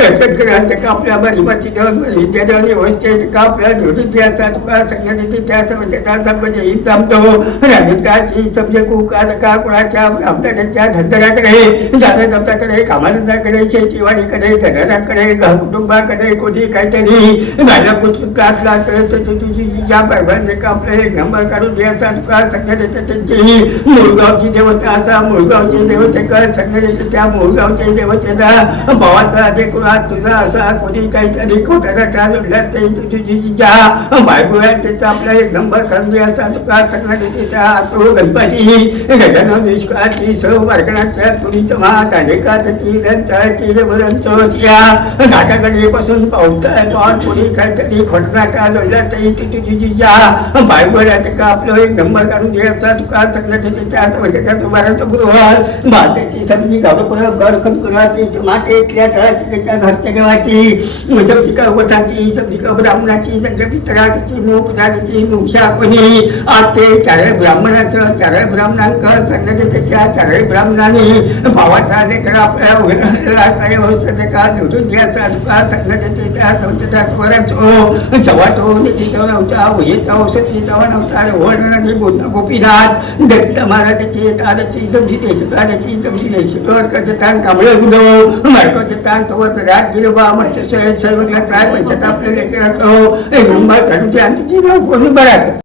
शेतकऱ्यांचं का आपल्या गरिबाची देऊन विद्यादेवानी व्यवस्थेचं का आपल्या ढोली द्यायचा तुका संघटनेची त्या म्हणजे त्याचा म्हणजे ही थांबतो राजकाची समजे कुका का कुणाच्या आपल्याच्या धंदऱ्याकडे जाता जपताकडे कामानंदाकडे शेतीवाडीकडे घराकडे कुटुंबाकडे कोणी काहीतरी माझ्या पुत्र असला तर तुझी ज्या बरोबर का आपलं एक नंबर काढून द्यायचा तुका संघटनेचं त्यांची मुळगावची देवता असा मुळगावची देवते देवतेकर संघटनेचं त्या मुळगावच्या देवतेला भावाचा देखुळा तुझा असा कोणी काहीतरी खोटारा जोडला ते तुझी जिजा बायको आहे त्याचा आपला एक नंबर संधी असा तुका संघटनेचा असो गणपती गजानन विश्वाची सर्व मार्गणाच्या तुरीचं महा दांडेकाची रंचाची जबरंचोचिया घाटाकडे पासून पावताय पण कोणी काहीतरी खोटनाटा जोडला तरी तुझी जिजा बायको आहे का आपलं एक नंबर काढून द्यायचा तुका संघटनेच्या म्हणजे त्या तुम्हाला बरोबर भारताची समजी गावपुरा गडखन कुलाची माटे इथल्या तळाची त्याच्या घरच्या गावाची समजी का वसाची समजी का ब्राह्मणाची संघ पितराची मूग नागीची मुक्षा कोणी आते चार ब्राह्मणाचं चार ब्राह्मणांक संघ त्याच्या चार ब्राह्मणांनी भावाचा लेकरा आपल्या व्यवस्थेचे का निवडून घ्यायचा तुका संघ त्याच्या संस्थेचा स्वराचो चव्हाटो नितीचा नव्हता होईचा औषधीचा नव्हता वडणाची बोधना गोपीनाथ दत्त महाराजाची ताराची जमली देशकाराची जमली देशकर कचतान कांबळे गुंडो मार्काचे ताण तवत रात गिरबा म्हणजे सर्वला काय पंचायत आपल्या लेकराचं एक नंबर काढून आणखी कोणी बरा